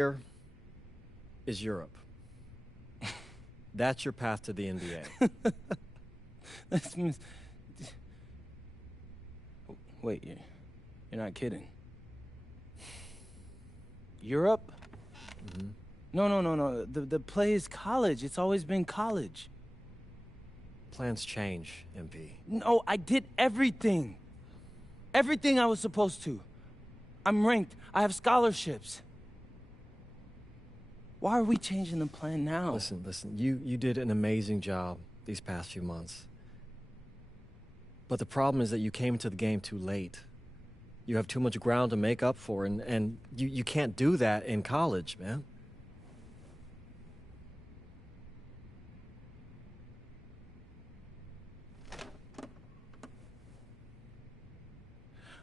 Here is Europe. That's your path to the NBA. That means... Wait, you're not kidding. Europe? Mm-hmm. No. The play is college. It's always been college. Plans change, MP. No, I did everything. Everything I was supposed to. I'm ranked. I have scholarships. Why are we changing the plan now? Listen. You did an amazing job these past few months. But the problem is that you came into the game too late. You have too much ground to make up for, and you can't do that in college, man.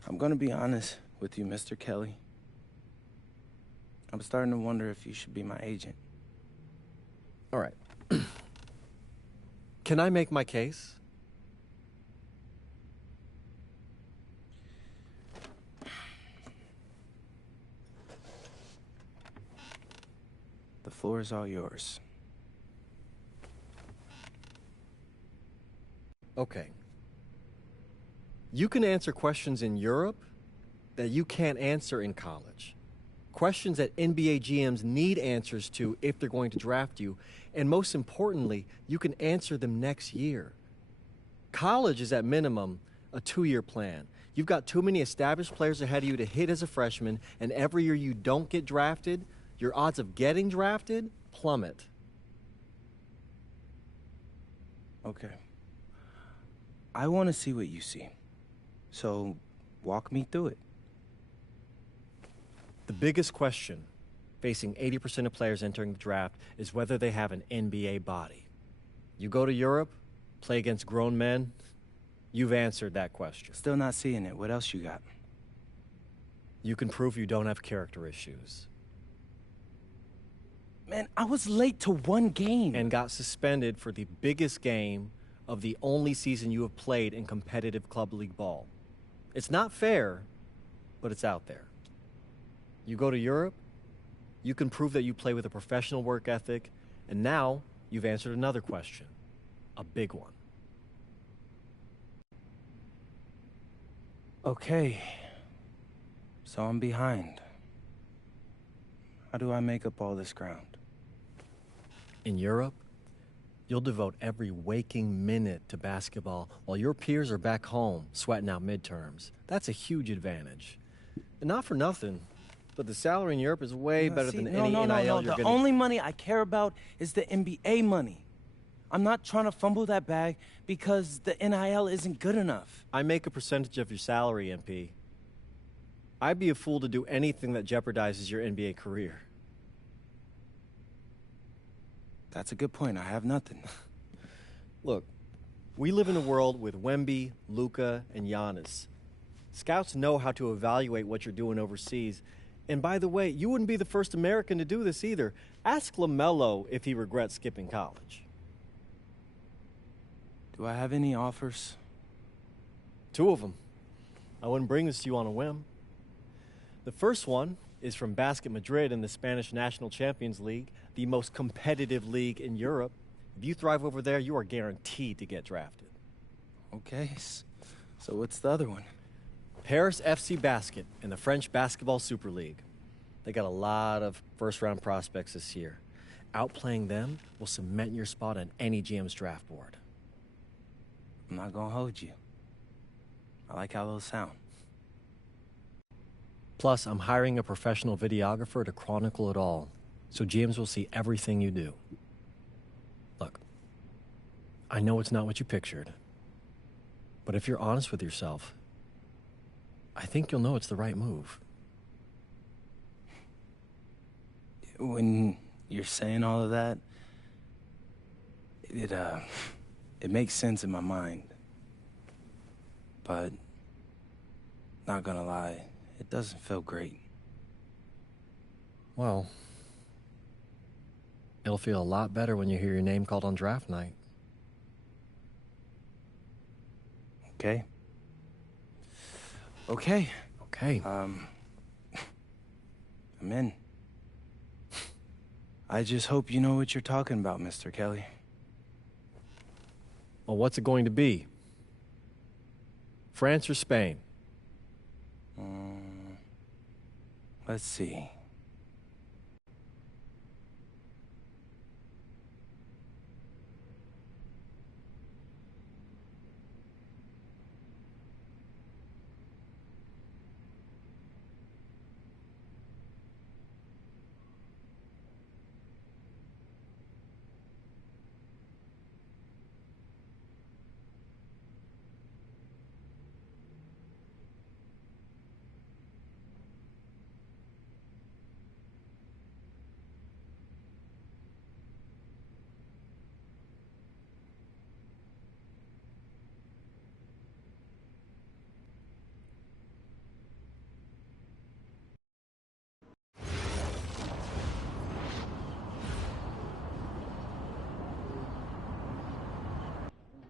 I'm gonna be honest with you, Mr. Kelly. I'm starting to wonder if you should be my agent. All right. Can I make my case? The floor is all yours. Okay. You can answer questions in Europe that you can't answer in college. Questions that NBA GMs need answers to if they're going to draft you. And most importantly, you can answer them next year. College is at minimum a 2-year plan. You've got too many established players ahead of you to hit as a freshman, and every year you don't get drafted, your odds of getting drafted plummet. Okay. I want to see what you see. So, walk me through it. The biggest question facing 80% of players entering the draft is whether they have an NBA body. You go to Europe, play against grown men, you've answered that question. Still not seeing it. What else you got? You can prove you don't have character issues. Man, I was late to one game. And got suspended for the biggest game of the only season you have played in competitive club league ball. It's not fair, but it's out there. You go to Europe, you can prove that you play with a professional work ethic, and now you've answered another question, a big one. Okay. So I'm behind. How do I make up all this ground? In Europe, you'll devote every waking minute to basketball while your peers are back home sweating out midterms. That's a huge advantage. And not for nothing, but the salary in Europe is way better than any NIL you're The getting. only money I care about is the NBA money. I'm not trying to fumble that bag because the NIL isn't good enough. I make a percentage of your salary, MP. I'd be a fool to do anything that jeopardizes your NBA career. That's a good point. I have nothing. Look, we live in a world with Wemby, Luka, and Giannis. Scouts know how to evaluate what you're doing overseas. And by the way, you wouldn't be the first American to do this either. Ask LaMelo if he regrets skipping college. Do I have any offers? 2 of them. I wouldn't bring this to you on a whim. The first one is from Basket Madrid in the Spanish National Champions League, the most competitive league in Europe. If you thrive over there, you are guaranteed to get drafted. Okay, so what's the other one? Paris FC Basket in the French Basketball Super League. They got a lot of first-round prospects this year. Outplaying them will cement your spot on any GM's draft board. I'm not gonna hold you. I like how those sound. Plus, I'm hiring a professional videographer to chronicle it all, so GMs will see everything you do. Look, I know it's not what you pictured, but if you're honest with yourself, I think you'll know it's the right move. When you're saying all of that, it makes sense in my mind. But, not gonna lie, it doesn't feel great. Well, it'll feel a lot better when you hear your name called on draft night. Okay. Okay. Okay. I'm in. I just hope you know what you're talking about, Mr. Kelly. Well, what's it going to be? France or Spain? Let's see.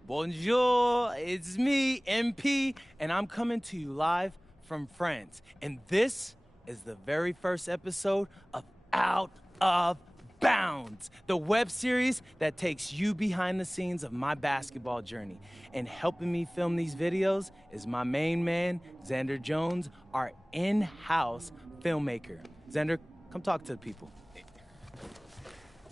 Bonjour, it's me, MP, and I'm coming to you live from France. And this is the very first episode of Out of Bounds, the web series that takes you behind the scenes of my basketball journey. And helping me film these videos is my main man, Xander Jones, our in-house filmmaker. Xander, come talk to the people.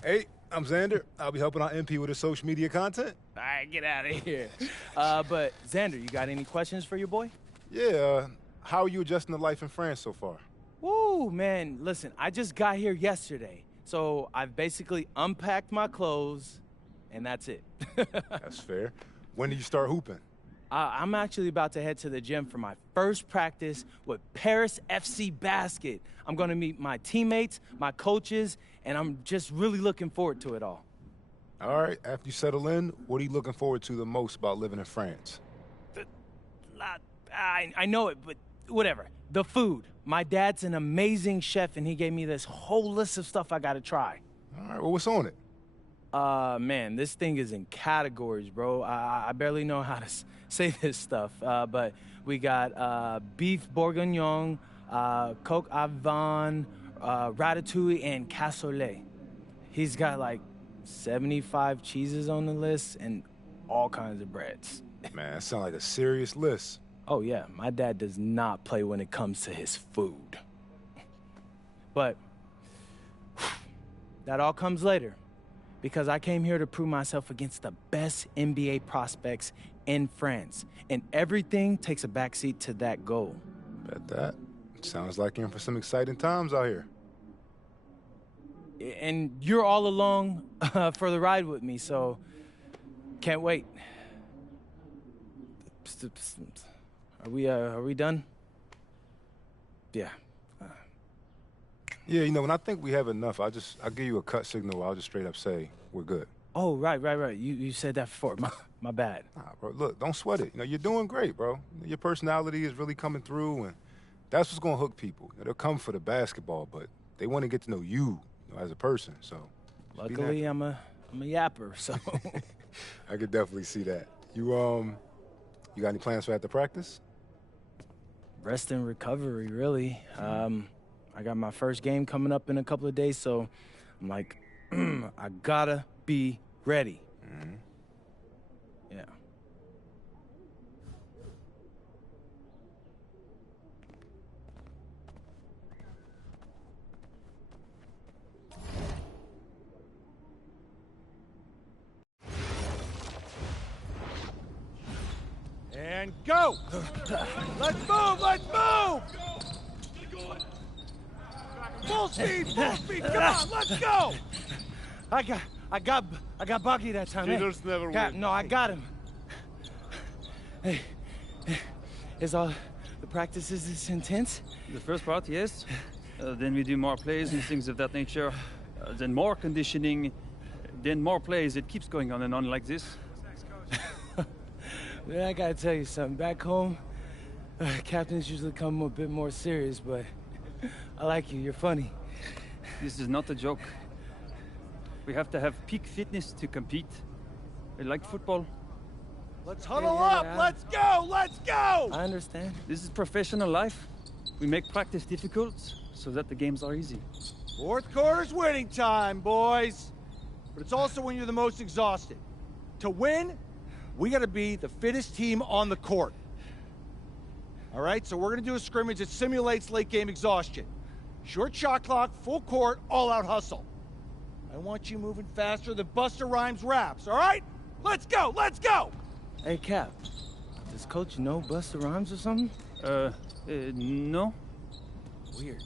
Hey, I'm Xander. I'll be helping out MP with his social media content. All right, get out of here. But Xander, you got any questions for your boy? Yeah, how are you adjusting to life in France so far? Woo, man, listen, I just got here yesterday, so I've basically unpacked my clothes, and that's it. That's fair. When do you start hooping? I'm actually about to head to the gym for my first practice with Paris FC Basket. I'm gonna meet my teammates, my coaches, and I'm just really looking forward to it all. All right, after you settle in, what are you looking forward to the most about living in France? I know it, but whatever. The food. My dad's an amazing chef, and he gave me this whole list of stuff I gotta try. All right, well, what's on it? Man, this thing is in categories, bro. I barely know how to say this stuff, but we got beef bourguignon, coq au vin, ratatouille, and cassoulet. He's got like 75 cheeses on the list and all kinds of breads. Man, that sounds like a serious list. Oh yeah, my dad does not play when it comes to his food. But that all comes later, because I came here to prove myself against the best NBA prospects in France, and everything takes a backseat to that goal. Bet that. Sounds like you're in for some exciting times out here. And you're all along for the ride with me, so can't wait. Are we done? Yeah. Yeah, you know, when I think we have enough, I'll give you a cut signal. I'll just straight up say we're good. Oh, right. You said that before. My bad. Nah, bro, look, don't sweat it. You know, you're doing great, bro. Your personality is really coming through, and that's what's gonna hook people. You know, they'll come for the basketball, but they want to get to know you, as a person. So, luckily, I'm a yapper, so. I could definitely see that. You got any plans for after practice? Rest and recovery, really. I got my first game coming up in a couple of days, so I'm like, I gotta be ready. Mm-hmm. Yeah. And go! Let's move! Let's move! Full speed! Full speed! Come on! Let's go! I got Bucky that time. Cheaters never win. No, I got him. Hey, is all the practices this intense? The first part, yes. Then we do more plays and things of that nature. Then more conditioning. Then more plays. It keeps going on and on like this. Man, I gotta tell you something. Back home, captains usually come a bit more serious, but I like you. You're funny. This is not a joke. We have to have peak fitness to compete. Like football. Let's huddle up! Let's go! Let's go! I understand. This is professional life. We make practice difficult so that the games are easy. Fourth quarter's winning time, boys. But it's also when you're the most exhausted. To win, we gotta be the fittest team on the court. All right, so we're gonna do a scrimmage that simulates late game exhaustion. Short shot clock, full court, all out hustle. I want you moving faster than Busta Rhymes raps, all right? Let's go, let's go! Hey, Cap. Does Coach know Busta Rhymes or something? No. Weird.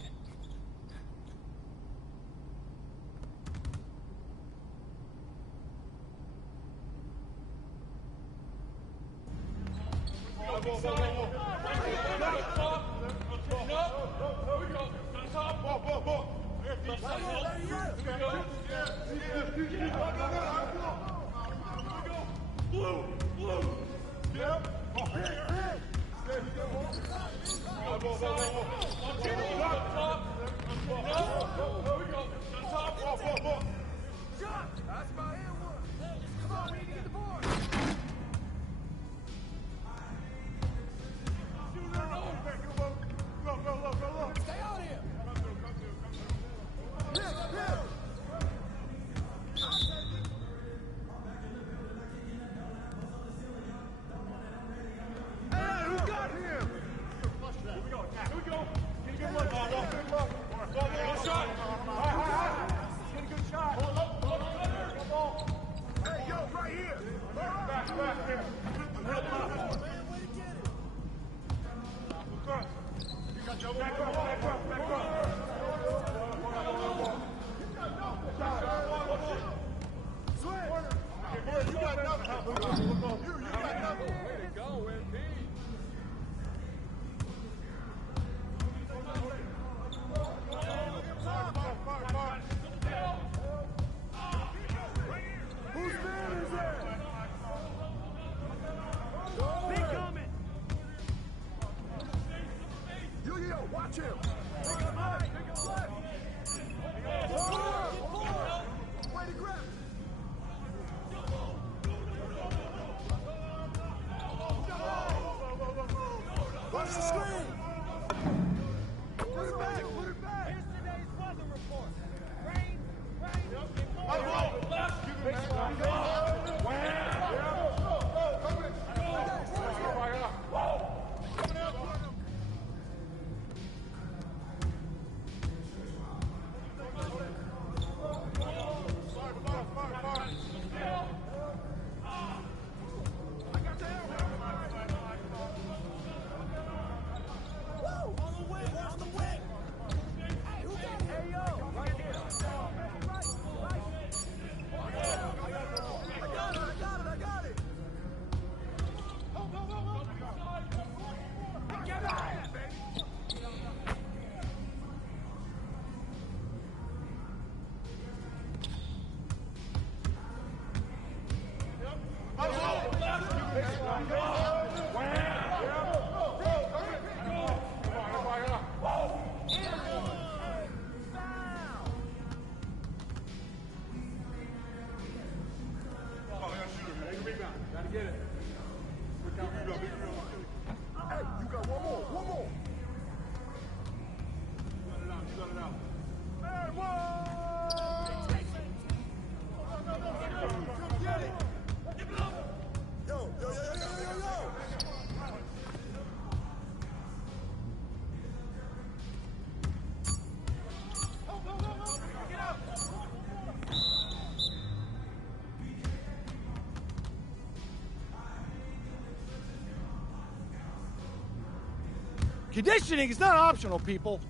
Conditioning is not optional, people.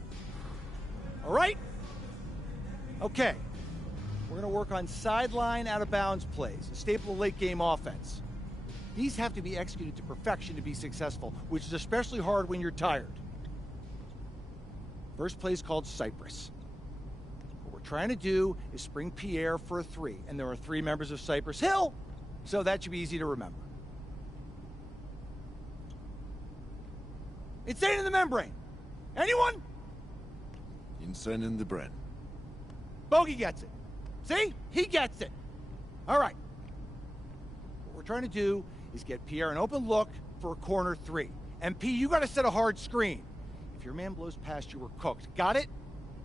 All right? Okay. We're going to work on sideline out-of-bounds plays, a staple of late-game offense. These have to be executed to perfection to be successful, which is especially hard when you're tired. First play is called Cypress. What we're trying to do is spring Pierre for a three, and there are three members of Cypress Hill, so that should be easy to remember. Insane in the membrane. Anyone? Insane in the brain. Bogey gets it. See? He gets it. All right. What we're trying to do is get Pierre an open look for a corner three. MP, you got to set a hard screen. If your man blows past you, we're cooked. Got it?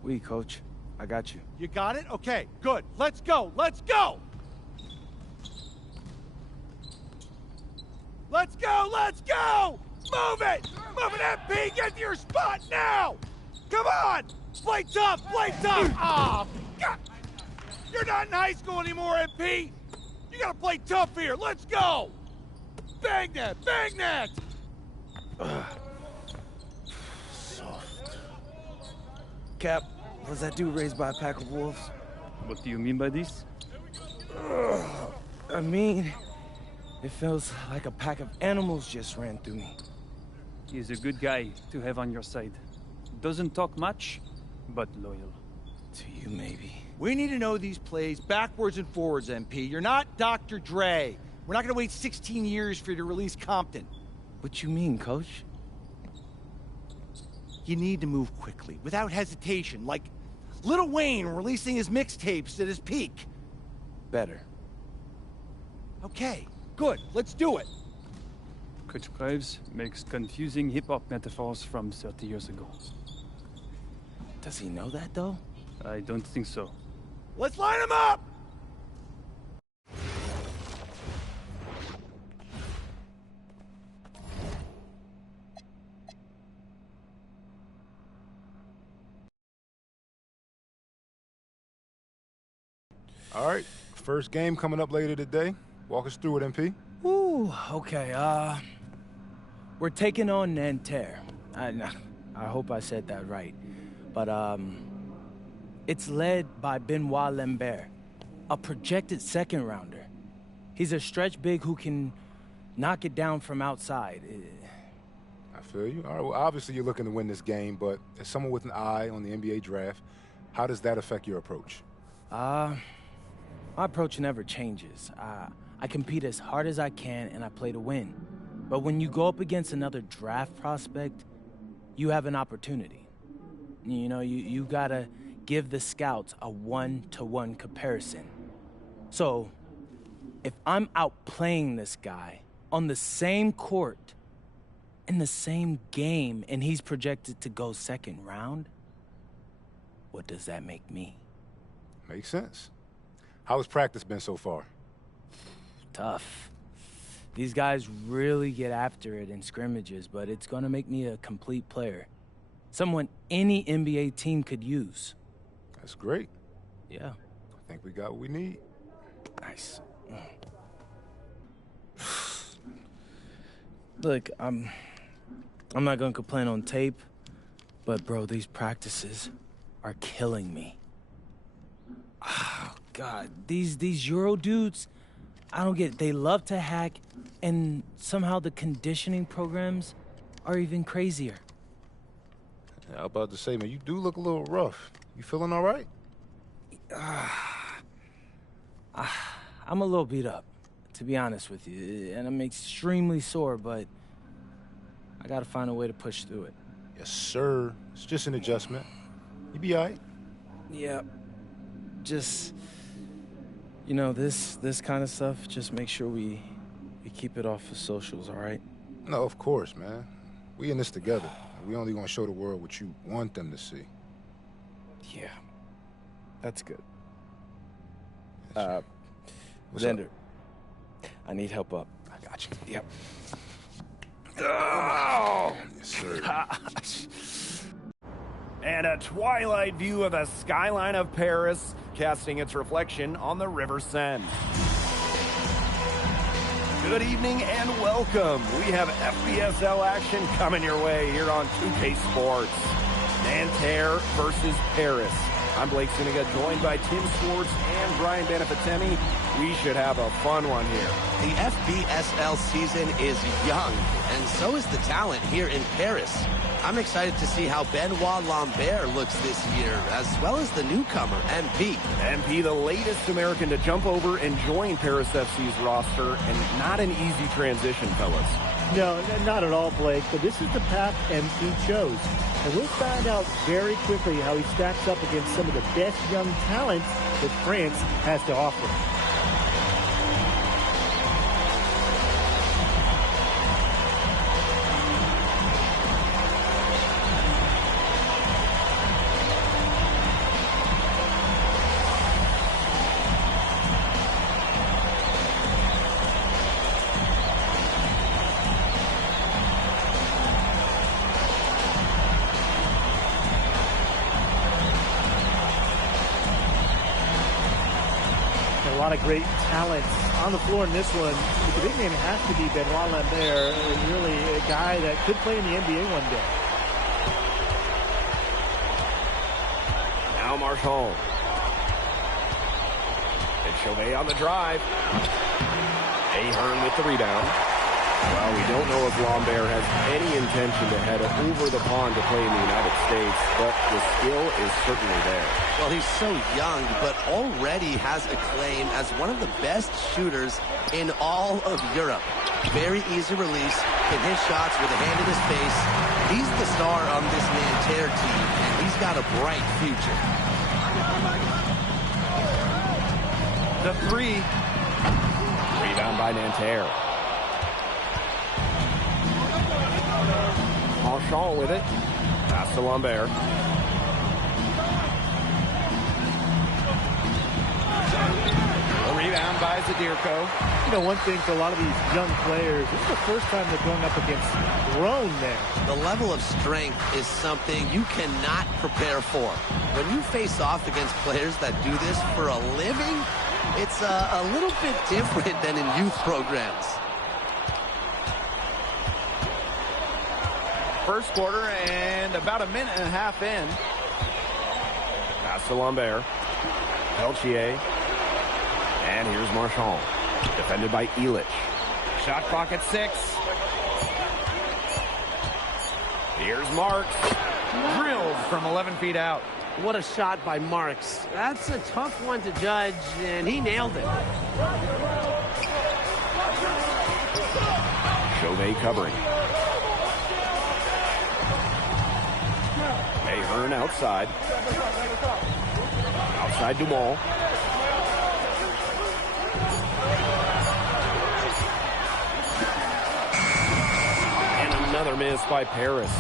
Oui, Coach. I got you. You got it? Okay, good. Let's go. Let's go! Let's go! Let's go! Move it! Move it, MP! Get to your spot now! Come on! Play tough! Play tough! Ah, God! You're not in high school anymore, MP! You gotta play tough here! Let's go! Bang that! Bang that! Cap, was that dude raised by a pack of wolves? What do you mean by this? I mean, it feels like a pack of animals just ran through me. He's a good guy to have on your side. Doesn't talk much, but loyal. To you, maybe. We need to know these plays backwards and forwards, MP. You're not Dr. Dre. We're not gonna wait 16 years for you to release Compton. What you mean, Coach? You need to move quickly, without hesitation, like Lil Wayne releasing his mixtapes at his peak. Better. Okay, good. Let's do it. Coach Graves makes confusing hip-hop metaphors from 30 years ago. Does he know that, though? I don't think so. Let's line them up! All right, first game coming up later today. Walk us through it, MP. Ooh, okay, we're taking on Nanterre. I hope I said that right. But, it's led by Benoit Lambert, a projected second-rounder. He's a stretch big who can knock it down from outside. I feel you. All right, well, obviously you're looking to win this game, but as someone with an eye on the NBA draft, how does that affect your approach? My approach never changes. I compete as hard as I can, and I play to win. But when you go up against another draft prospect, you have an opportunity. You know, you gotta give the scouts a one-to-one comparison. So, if I'm outplaying this guy on the same court, in the same game, and he's projected to go second round, what does that make me? Makes sense. How has practice been so far? Tough. These guys really get after it in scrimmages, but it's gonna make me a complete player. Someone any NBA team could use. That's great. Yeah. I think we got what we need. Nice. Look, I'm not gonna complain on tape, but bro, these practices are killing me. Oh, God, these Euro dudes, I don't get it. They love to hack, and somehow the conditioning programs are even crazier. Yeah, I was about to say, man, you do look a little rough. You feeling all right? I'm a little beat up, to be honest with you, and I'm extremely sore, but I gotta find a way to push through it. Yes, sir. It's just an adjustment. You be all right. Yeah, just, you know, this kind of stuff, just make sure we keep it off the socials, all right? No, of course, man. We in this together. We only gonna show the world what you want them to see. Yeah, that's good. What's Xander, up? I need help up. I got you. Yep. Oh! Yes, sir. And a twilight view of the skyline of Paris, casting its reflection on the River Seine. Good evening and welcome. We have FBSL action coming your way here on 2K Sports. Nanterre versus Paris. I'm Blake Siniga, joined by Tim Swartz and Brian Benefitemi. We should have a fun one here. The FBSL season is young, and so is the talent here in Paris. I'm excited to see how Benoit Lambert looks this year, as well as the newcomer, MP. MP, the latest American to jump over and join Paris FC's roster, and not an easy transition, fellas. No, not at all, Blake, but this is the path MP chose. And we'll find out very quickly how he stacks up against some of the best young talent that France has to offer. A lot of great talent on the floor in this one. But the big name has to be Benoit Lambert, really a guy that could play in the NBA one day. Now Marchand. And Chauvet on the drive. Ahern with the rebound. Well, we don't know if Lambert has any intention to head over the pond to play in the United States, but the skill is certainly there. Well, he's so young, but already has a claim as one of the best shooters in all of Europe. Very easy release, can hit shots with a hand in his face. He's the star on this Nanterre team, and he's got a bright future. The three. Rebound by Nanterre. Marchand with it. Pass to Lambert. A rebound by Zadirko. You know, one thing for a lot of these young players, this is the first time they're going up against grown men. The level of strength is something you cannot prepare for. When you face off against players that do this for a living, it's a little bit different than in youth programs. First quarter and about a minute and a half in. Pass to Lambert. Peltier. And here's Marchand. Defended by Illich. Shot clock at 6. Here's Marks. Drilled from 11 feet out. What a shot by Marks. That's a tough one to judge, and he nailed it. Chauvet covering. Ahern outside. Outside Dumont. And another miss by Paris.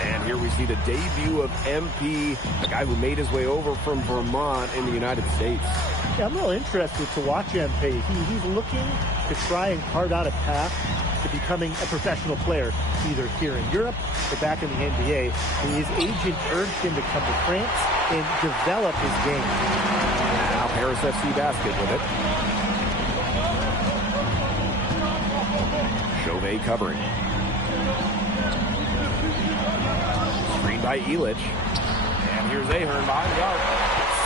And here we see the debut of MP, a guy who made his way over from Vermont in the United States. Yeah, I'm real interested to watch MP. He's looking to try and carve out a path to becoming a professional player, either here in Europe or back in the NBA. And his agent urged him to come to France and develop his game. Now Paris FC basket with it. Chauvet covering. Screen by Illich. And here's Ahern behind the arc.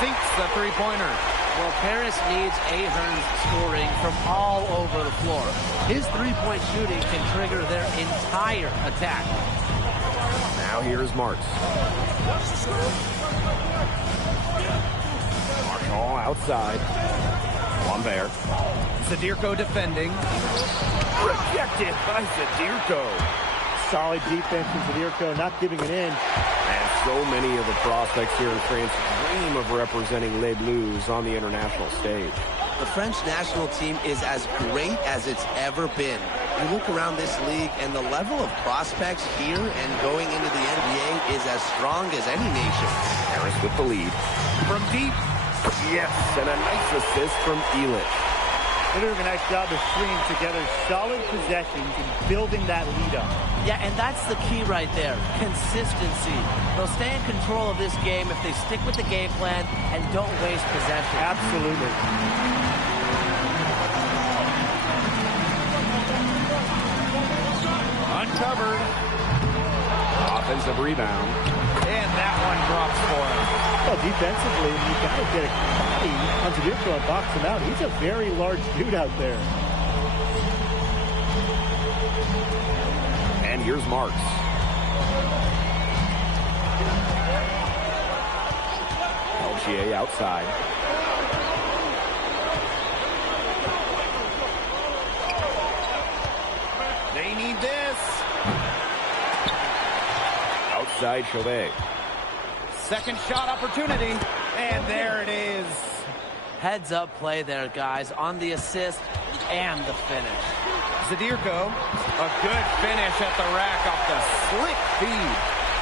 Sinks the three-pointer. Well, Paris needs Ahern's scoring from all over the floor. His three-point shooting can trigger their entire attack. Now here's Marks. Marchand outside. Lambert. Zadirko defending. Rejected by Zadirko. Solid defense from Zadirko, not giving it in. And so many of the prospects here in France dream of representing Les Bleus on the international stage. The French national team is as great as it's ever been. You look around this league, and the level of prospects here and going into the NBA is as strong as any nation. Paris with the lead. From deep. Yes, and a nice assist from Illich. They're doing a nice job of stringing together solid possessions and building that lead up. Yeah, and that's the key right there. Consistency. They'll stay in control of this game if they stick with the game plan and don't waste possession. Absolutely. Uncovered. Offensive rebound. And that one drops for him. Well, defensively, you got to get a body on Zadirko and box him out. He's a very large dude out there. And here's Marks. Peltier outside. They need this. Outside Chauvet. Second shot opportunity. And there it is. Heads up play there, guys, on the assist and the finish. Zadirko, a good finish at the rack off the slick feed.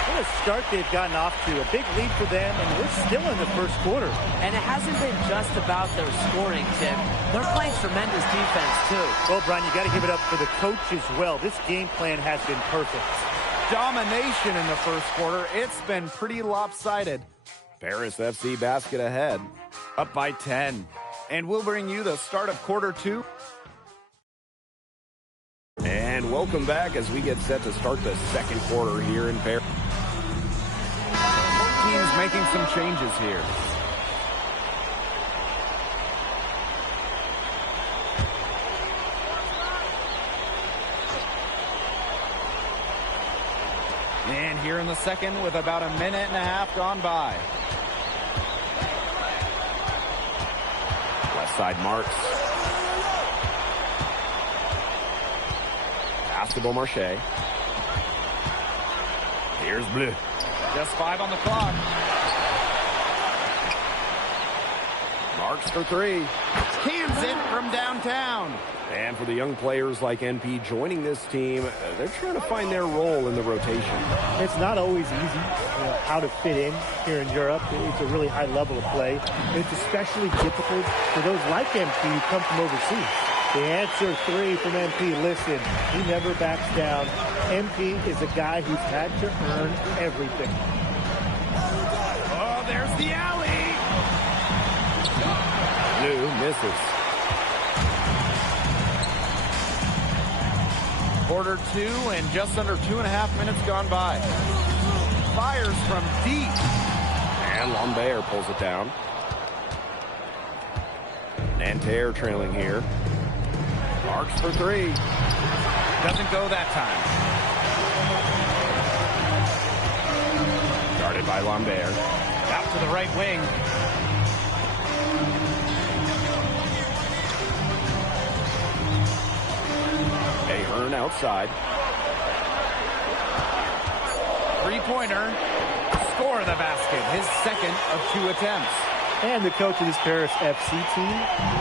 What a start they've gotten off to. A big lead for them, and we're still in the first quarter. And it hasn't been just about their scoring, Tim. They're playing tremendous defense, too. Well, Brian, you got to give it up for the coach as well. This game plan has been perfect. Domination in the first quarter. It's been pretty lopsided. Paris FC basket ahead. Up by 10. And we'll bring you the start of quarter 2. And welcome back as we get set to start the second quarter here in Paris. Both teams making some changes here. And here in the second with about a minute and a half gone by. Left side Marks. Pass to Beaumarchais. Here's Bleu. Just 5 on the clock. Marks for 3. Cans it from downtown. And for the young players like NP joining this team, they're trying to find their role in the rotation. It's not always easy, how to fit in here in Europe. It's a really high level of play. It's especially difficult for those like MP who come from overseas. The answer 3 from MP, listen, he never backs down. MP is a guy who's had to earn everything. Oh, there's the alley. Bleu misses. Quarter 2 and just under 2.5 minutes gone by. Fires from deep. And Lambert pulls it down. Nanterre trailing here. Marks for 3. Doesn't go that time. Guarded by Lambert. Out to the right wing. Ahern outside. Three-pointer. Score the basket. His second of 2 attempts. And the coach of this Paris FC team,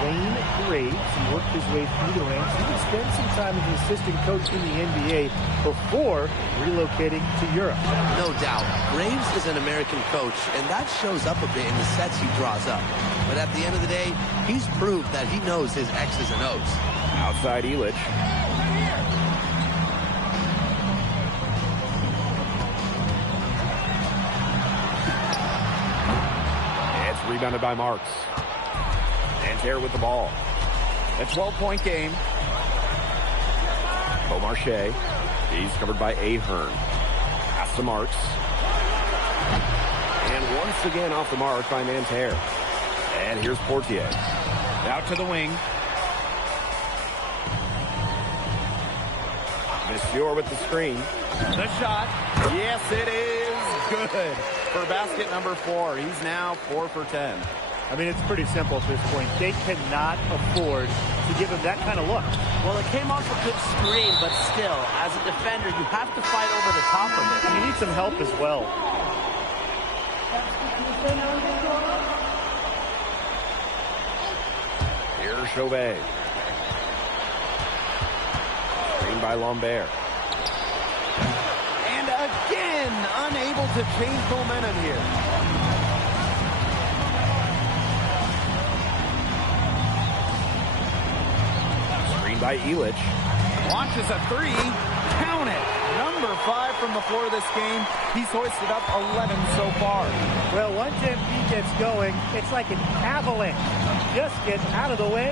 Wayne Graves, he worked his way through the ranks. He would spend some time as an assistant coach in the NBA before relocating to Europe. No doubt. Graves is an American coach, and that shows up a bit in the sets he draws up. But at the end of the day, he's proved that he knows his X's and O's. Outside Elich. Rebounded by Marks. Nanterre with the ball. A 12-point game. Beaumarchais. He's covered by Ahern. Pass to Marks. And once again off the mark by Nanterre. And here's Portier. Out to the wing. Monsieur with the screen. The shot. Yes, it is good. For basket number 4. He's now 4 for 10. I mean, it's pretty simple at this point. They cannot afford to give him that kind of look. Well, it came off a good screen, but still, as a defender, you have to fight over the top of it. You need some help as well. Here's Chauvet. Screen by Lambert. Again, unable to change momentum here. Screen by Elich. Launches a 3. Count it. Number 5 from the floor of this game. He's hoisted up 11 so far. Well, once MP gets going, it's like an avalanche. Just get out of the way.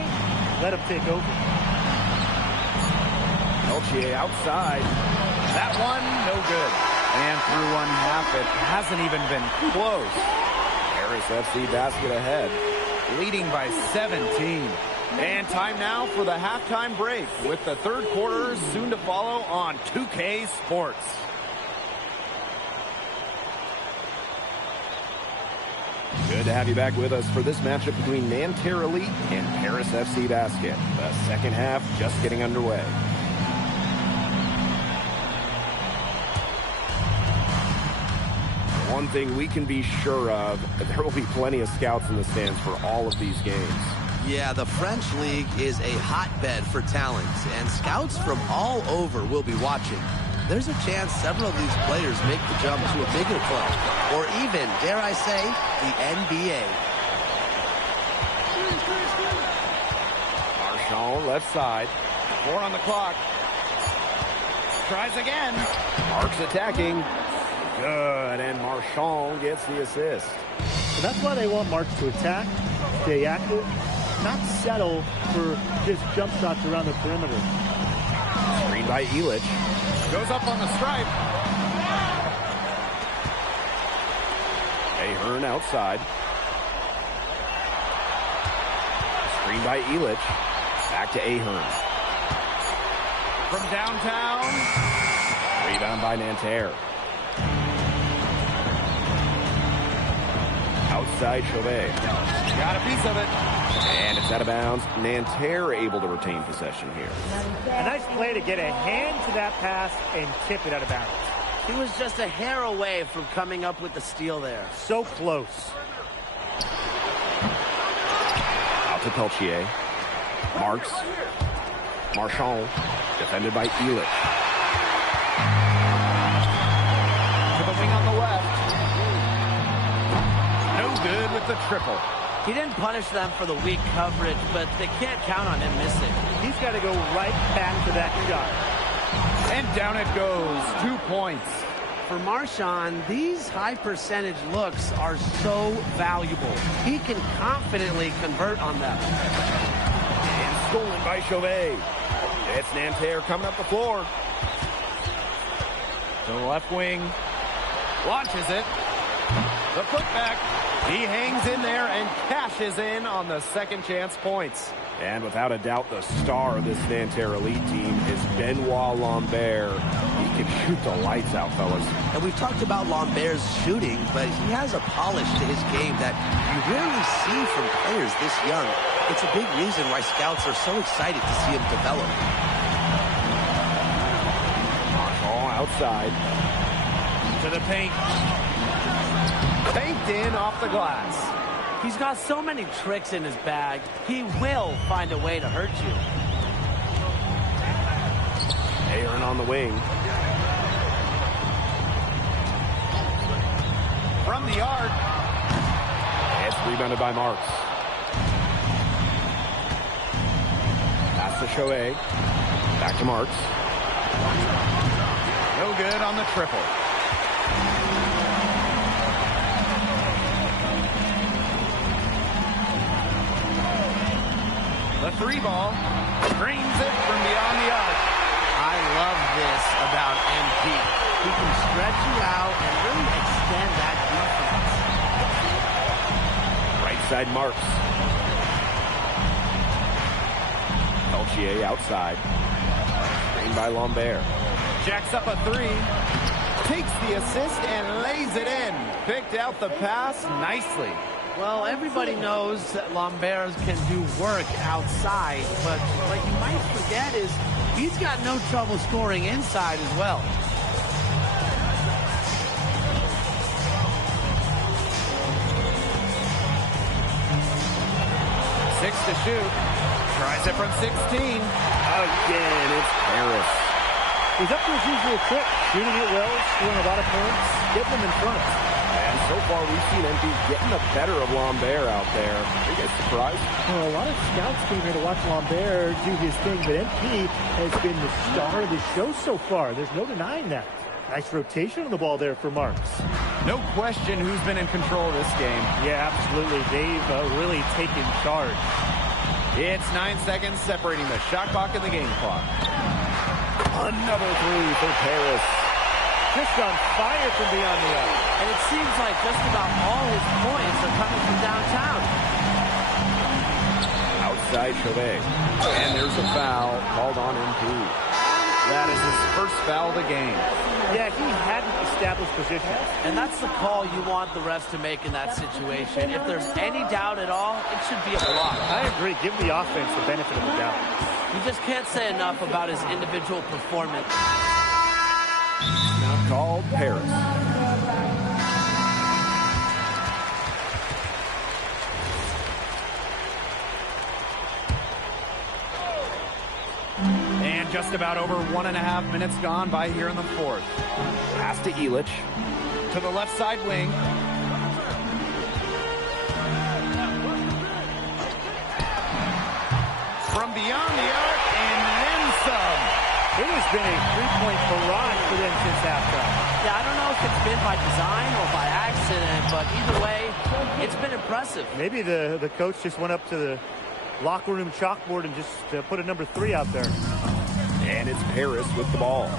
Let him take over. Elchier outside. That one, no good. And through one half, it hasn't even been close. Paris FC basket ahead, leading by 17. And time now for the halftime break, with the third quarter soon to follow on 2K Sports. Good to have you back with us for this matchup between Nanterre Elite and Paris FC Basket. The second half just getting underway. One thing we can be sure of, there will be plenty of scouts in the stands for all of these games. Yeah, the French League is a hotbed for talent, and scouts from all over will be watching. There's a chance several of these players make the jump to a bigger club, or even, dare I say, the NBA. Marchand, left side. 4 on the clock. Tries again. Marks attacking. Good, and Marchand gets the assist. So that's why they want Marks to attack, stay active, not settle for just jump shots around the perimeter. Screen by Elich. Goes up on the stripe. Ahern outside. Screen by Elich. Back to Ahern. From downtown. Rebound by Nanterre. Outside Chauvet. Got a piece of it. And it's out of bounds. Nanterre able to retain possession here. A nice play to get a hand to that pass and tip it out of bounds. He was just a hair away from coming up with the steal there. So close. Out to Peltier. Marks. Marchand. Defended by Elich. To the wing on the left. No good with the triple. He didn't punish them for the weak coverage, but they can't count on him missing. He's got to go right back to that shot. And down it goes. 2 points. For Marchand, these high percentage looks are so valuable. He can confidently convert on them. And stolen by Chauvet. It's Nanterre coming up the floor. To the left wing. Launches it. The putback. He hangs in there and cashes in on the second chance points. And without a doubt, the star of this Nanterre elite team is Benoit Lambert. He can shoot the lights out, fellas. And we've talked about Lambert's shooting, but he has a polish to his game that you rarely see from players this young. It's a big reason why scouts are so excited to see him develop. All outside. To the paint. Banked in off the glass. He's got so many tricks in his bag. He will find a way to hurt you. Ahern on the wing. From the arc. It's rebounded by Marks. Pass to Chauvet. Back to Marks. No good on the triple. The three ball screens it from beyond the arc. I love this about MP. He can stretch you out and really extend that defense. Right side Marks. Peltier outside. Screen by Lambert. Jacks up a three. Takes the assist and lays it in. Picked out the pass nicely. Well, everybody knows that Lambert can do work outside, but what you might forget is he's got no trouble scoring inside as well. 6 to shoot. Tries it from 16. Again, it's Paris. He's up to his usual trick, shooting it well, scoring a lot of points, getting them in front. And so far, we've seen MP getting the better of Lambert out there. Are you guys surprised? Well, a lot of scouts came here to watch Lambert do his thing, but MP has been the star of the show so far. There's no denying that. Nice rotation on the ball there for Marks. No question who's been in control of this game. Yeah, absolutely. They've really taken charge. It's 9 seconds separating the shot clock and the game clock. Another three for Paris. Just on fire from beyond the arc. And it seems like just about all his points are coming from downtown. Outside Chauvet. And there's a foul called on MP. That is his first foul of the game. Yeah, he hadn't established position. And that's the call you want the refs to make in that situation. If there's any doubt at all, it should be a block. I agree. Give the offense the benefit of the doubt. You just can't say enough about his individual performance. Now called Paris. And just about over 1.5 minutes gone by here in the fourth. Pass to Elich. To the left side wing. From beyond the arc and then some. It has been a three-point barrage for them since halftime. Yeah, I don't know if it's been by design or by accident, but either way, it's been impressive. Maybe the coach just went up to the locker room chalkboard and just put a number 3 out there. And it's Paris with the ball.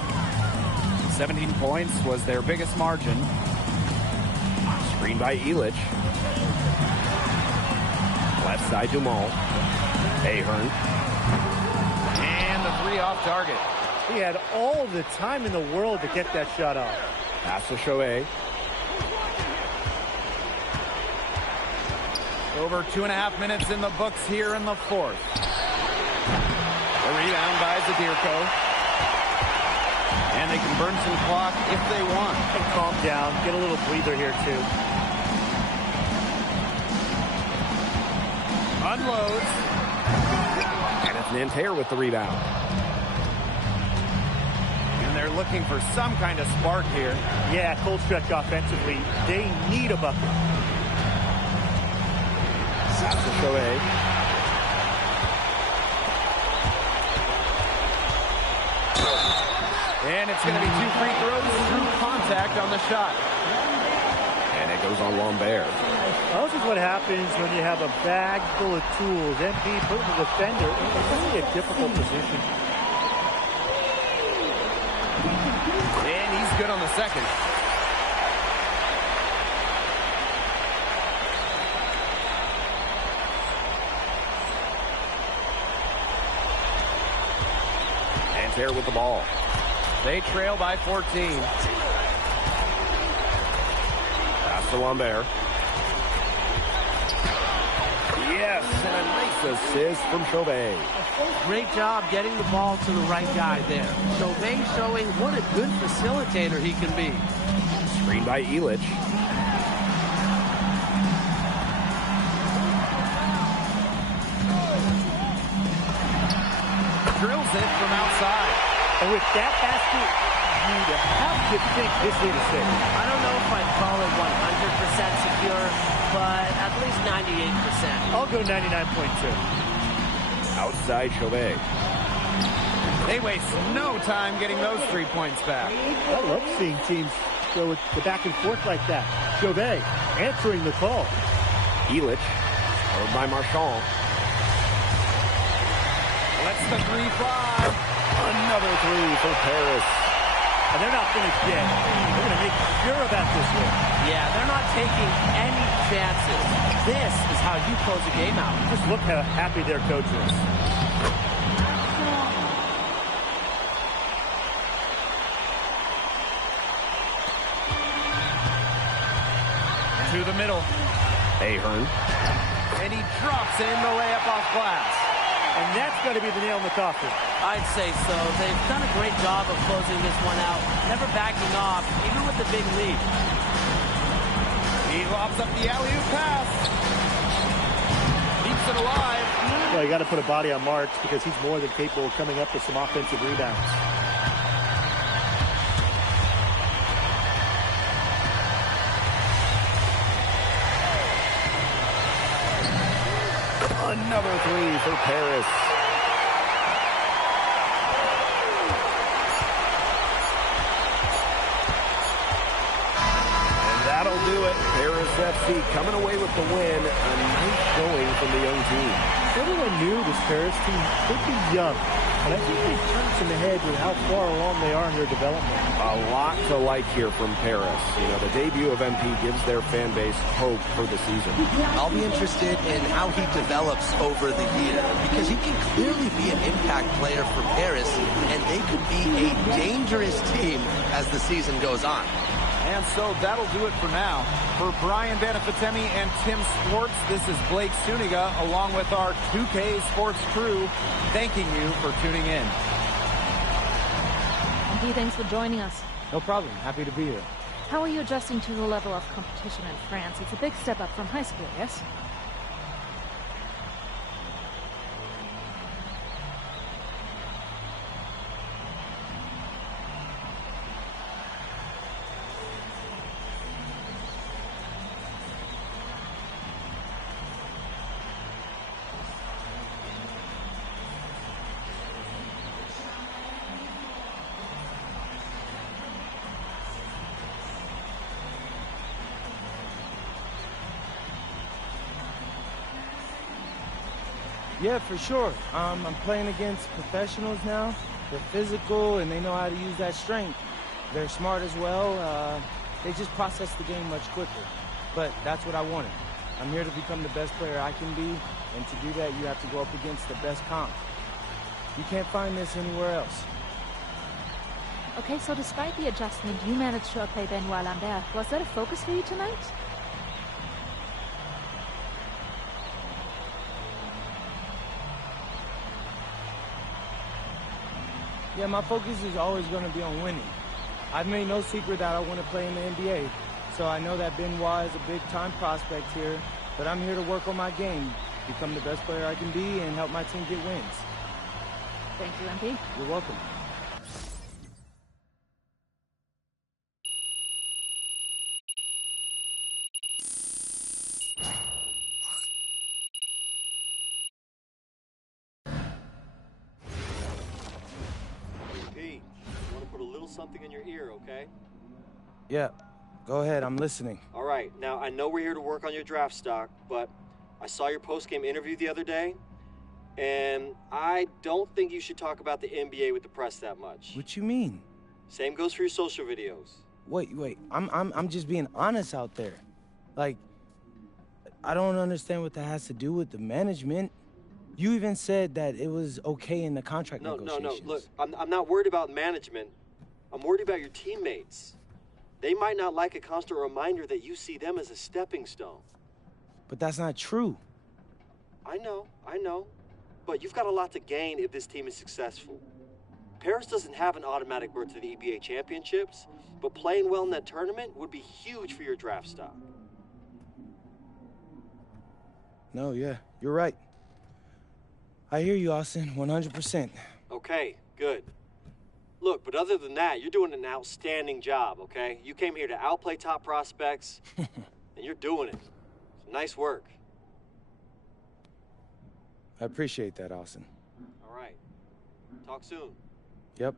17 points was their biggest margin. Screen by Illich. Left side Dumont. Ahern. And the 3 off target. He had all the time in the world to get that shot off. Pass to Chauvet. Over 2.5 minutes in the books here in the 4th. A rebound by Zadirko. And they can burn some clock if they want. And calm down. Get a little breather here, too. Unloads. And it's Nanterre with the rebound. And they're looking for some kind of spark here. Yeah, cold stretch offensively. They need a bucket. Pass to Chauvet. And it's going to be 2 free throws through contact on the shot. And it goes on Lambert. Well, this is what happens when you have a bag full of tools. MP putting the defender in really a difficult position. And he's good on the second. Nanterre with the ball. They trail by 14. Pass to Lambert. Yes, and a nice assist from Chauvet. Great job getting the ball to the right guy there. Chauvet showing what a good facilitator he can be. Screen by Illich. Drills it from outside. And with that basket, you'd have to think this is a 6. I don't know if I'd call it 100% secure, but at least 98%. I'll go 99.2. Outside Chauvet. They waste no time getting those 3 points back. I love seeing teams go with the back and forth like that. Chauvet answering the call. Illich, followed by Marchand. Let's the 3 fly. Another 3 for Paris. And they're not finished yet. They're going to make sure about this one. Yeah, they're not taking any chances. This is how you close a game out. Just look how happy their coach is. To the middle. Ahern. And he drops in the layup off glass. And that's got to be the nail in the coffin. I'd say so. They've done a great job of closing this one out, never backing off, even with the big lead. He lobs up the alley-oop pass. Keeps it alive. Well, you got to put a body on Marks because he's more than capable of coming up with some offensive rebounds. Another 3 for Paris. And that'll do it. Paris FC coming away with the win. A nice showing from the young team. Everyone knew this Paris team could be young, but I think they've turned some ahead with how far along they are in their development. A lot to like here from Paris. You know, the debut of MP gives their fan base hope for the season. I'll be interested in how he develops over the year because he can clearly be an impact player for Paris, and they could be a dangerous team as the season goes on. And so that'll do it for now. For Brian Banafitemi and Tim Sports, this is Blake Suniga along with our 2K Sports crew thanking you for tuning in. MP, thanks for joining us. No problem. Happy to be here. How are you adjusting to the level of competition in France? It's a big step up from high school, yes? Yeah, for sure. I'm playing against professionals now. They're physical, and they know how to use that strength. They're smart as well. They just process the game much quicker. But that's what I wanted. I'm here to become the best player I can be, and to do that, you have to go up against the best comp. You can't find this anywhere else. Okay, so despite the adjustment, you managed to outplay Benoit Lambert. Was that a focus for you tonight? Yeah, my focus is always going to be on winning. I've made no secret that I want to play in the NBA, so I know that Benoit is a big-time prospect here, but I'm here to work on my game, become the best player I can be, and help my team get wins. Thank you, MP. You're welcome. Pete, I want to put a little something in your ear, okay? Yeah, go ahead, I'm listening. All right, now I know we're here to work on your draft stock, but I saw your post-game interview the other day, and I don't think you should talk about the NBA with the press that much. What you mean? Same goes for your social videos. Wait, I'm just being honest out there. Like, I don't understand what that has to do with the management. You even said that it was okay in the contract negotiations. No, look, I'm not worried about management. I'm worried about your teammates. They might not like a constant reminder that you see them as a stepping stone. But that's not true. I know. But you've got a lot to gain if this team is successful. Paris doesn't have an automatic berth to the EBA championships, but playing well in that tournament would be huge for your draft stock. No, yeah, you're right. I hear you, Austin, 100%. Okay, good. Look, but other than that, you're doing an outstanding job, okay? You came here to outplay top prospects, and you're doing it. Nice work. I appreciate that, Austin. All right. Talk soon. Yep.